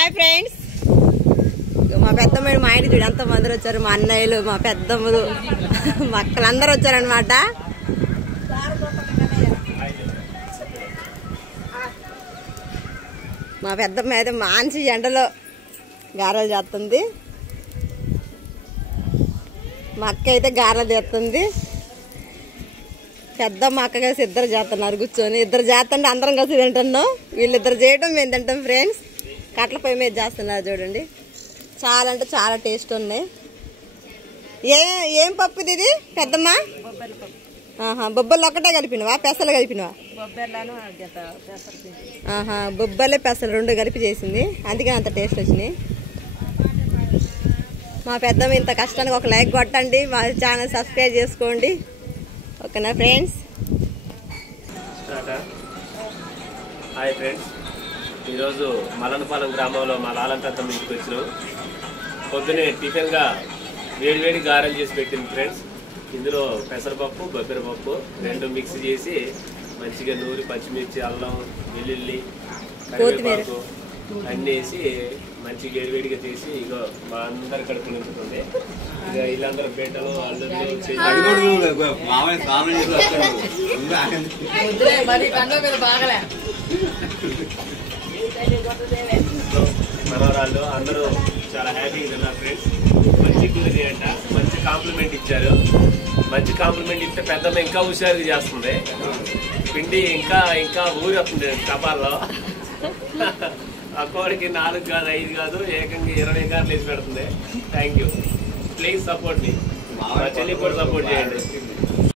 Hi friends, మా పెద్దమ్మ మా ఇంటికి చూడు ఎంత మంది వచ్చారు. మా అన్నయ్యలు, మా పెద్దమ్మలు, మా అక్కలందరూ వచ్చారనమాట. మా పెద్దమ్మ అయితే మాన్సి ఎండలో గారెలు చేస్తుంది. మా అక్క అయితే గారెలు చేస్తుంది. పెద్దమ్మ అక్క కలిసి ఇద్దరు చేస్తున్నారు కూర్చొని. ఇద్దరు చేస్తుంటే అందరం కలిసి తింటున్నాం. వీళ్ళిద్దరు చేయడం మేము తింటాం ఫ్రెండ్స్. కట్ల పొయ్యి మీద చేస్తున్నారు చూడండి. చాలా అంటే చాలా టేస్ట్ ఉన్నాయి. ఏం పప్పు ఇది పెద్దమ్మ? బొబ్బర్లు ఒక్కటే కలిపినవా, పెసలు కలిపినవా? బొబ్బర్లే పెసలు రెండు కలిపి చేసింది, అందుకని అంత టేస్ట్ వచ్చినాయి. మా పెద్దమ్మ ఇంత కష్టానికి ఒక లైక్ కొట్టండి, మా ఛానల్ సబ్స్క్రైబ్ చేసుకోండి. ఓకేనా ఫ్రెండ్స్? హాయ్ ఫ్రెండ్స్, ఈరోజు మలనపాలెం గ్రామంలో మా లాలంతా ఇంటికి వచ్చినాం. పొద్దునే టిఫిన్గా వేడివేడి గారెలు చేసి పెట్టింది ఫ్రెండ్స్. ఇందులో పెసరపప్పు, బొబ్బెరపప్పు రెండు మిక్స్ చేసి మంచిగా నూరి పచ్చిమిర్చి, అల్లం, వెల్లుల్లి, కరివేపాకు అన్నీ వేసి మంచిగా వేడివేడిగా చేసి ఇగో మా అందరి కడుపు నింపుతుంది. ఇక వీళ్ళందరూ బిడ్డలు, అల్లుళ్ళు మనవరాళ్ళు అందరూ చాలా హ్యాపీగా ఉన్నారు ఫ్రెండ్స్. మంచి గురించి అంట, మంచి కాంప్లిమెంట్ ఇచ్చారు. మంచి కాంప్లిమెంట్ ఇస్తే పెద్దమ్మ ఇంకా హుషారుగా చేస్తుంది. పిండి ఇంకా ఇంకా ఊరి వస్తుంది కపాల్లో. అక్కడికి 4 కాదు 5 కాదు ఏకంగా 20 గారులు వేసి పెడుతుంది. Thank you. ప్లీజ్ సపోర్ట్ మీ. మా చెల్లి కూడా సపోర్ట్ చేయండి.